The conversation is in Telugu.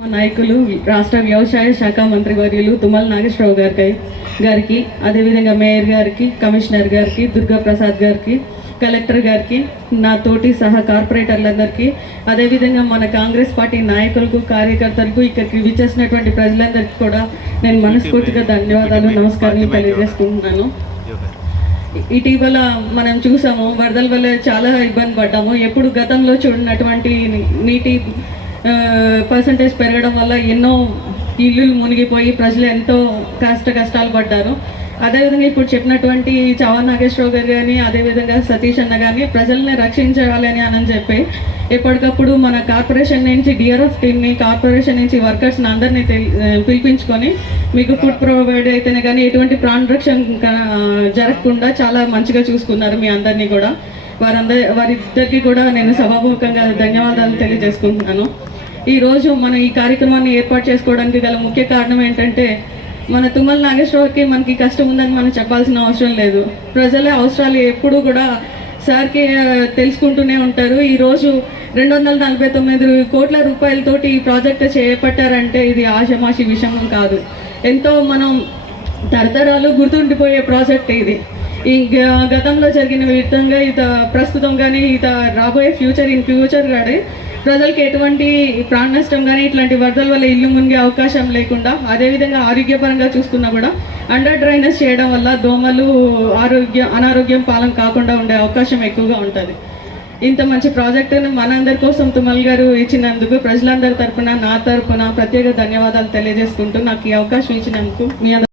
మా నాయకులు రాష్ట్ర వ్యవసాయ శాఖ మంత్రి వర్యులు తుమ్మల నాగేశ్వరరావు గారికి గారికి అదేవిధంగా మేయర్ గారికి కమిషనర్ గారికి దుర్గా ప్రసాద్ గారికి కలెక్టర్ గారికి నా తోటి సహా కార్పొరేటర్లందరికీ అదేవిధంగా మన కాంగ్రెస్ పార్టీ నాయకులకు కార్యకర్తలకు ఇక్కడికి విచ్చేసినటువంటి ప్రజలందరికీ కూడా నేను మనస్ఫూర్తిగా ధన్యవాదాలు నమస్కారాలు తెలియజేసుకుంటున్నాను. ఇటీవల మనం చూసాము వరదల వల్ల చాలా ఇబ్బంది పడ్డాము. ఎప్పుడు గతంలో చూడనటువంటి నీటి పర్సంటేజ్ పెరగడం వల్ల ఎన్నో ఇల్లులు మునిగిపోయి ప్రజలు ఎంతో కష్ట కష్టాలు పడ్డారు. అదేవిధంగా ఇప్పుడు చెప్పినటువంటి చవన్ నాగేశ్వరరావు గారు కానీ అదేవిధంగా సతీష్ అన్న కానీ ప్రజల్ని రక్షించాలని అని చెప్పి ఎప్పటికప్పుడు మన కార్పొరేషన్ నుంచి డిఆర్ఎఫ్ టీమ్ని కార్పొరేషన్ నుంచి వర్కర్స్ని అందరినీ తెలి పిలిపించుకొని మీకు ఫుడ్ ప్రొవైడ్ అయితేనే కానీ ఎటువంటి ప్రాణ రక్షణ జరగకుండా చాలా మంచిగా చూసుకున్నారు మీ అందరినీ కూడా. వారందరి వారిద్దరికి కూడా నేను సభాముఖంగా ధన్యవాదాలు తెలియజేసుకుంటున్నాను. ఈరోజు మనం ఈ కార్యక్రమాన్ని ఏర్పాటు చేసుకోవడానికి గల ముఖ్య కారణం ఏంటంటే మన తుమ్మల నాగేశ్వరరావుకి మనకి కష్టం ఉందని మనం చెప్పాల్సిన అవసరం లేదు. ప్రజల అవసరాలు ఎప్పుడూ కూడా సార్కి తెలుసుకుంటూనే ఉంటారు. ఈరోజు రెండు వందల నలభై తొమ్మిది కోట్ల రూపాయలతోటి ఈ ప్రాజెక్ట్ చేపట్టారంటే ఇది ఆషమాషి విషయం కాదు. ఎంతో మనం తరతరాలు గుర్తుండిపోయే ప్రాజెక్ట్ ఇది. ఈ గ- గతంలో జరిగిన విధంగా ఇత ప్రస్తుతం కానీ ఇత రాబోయే ఫ్యూచర్ ఇన్ ఫ్యూచర్ కానీ ప్రజలకు ఎటువంటి ప్రాణ నష్టం కానీ ఇట్లాంటి వరదల వల్ల ఇల్లు మునిగే అవకాశం లేకుండా అదేవిధంగా ఆరోగ్యపరంగా చూసుకున్నా కూడా అండర్ డ్రైనేజ్ చేయడం వల్ల దోమలు ఆరోగ్య అనారోగ్యం పాలన కాకుండా ఉండే అవకాశం ఎక్కువగా ఉంటుంది. ఇంత మంచి ప్రాజెక్టును మనందరి కోసం తుమ్మల్ గారు ఇచ్చినందుకు ప్రజలందరి తరపున నా తరపున ప్రత్యేక ధన్యవాదాలు తెలియజేసుకుంటూ నాకు ఈ అవకాశం ఇచ్చినందుకు మీ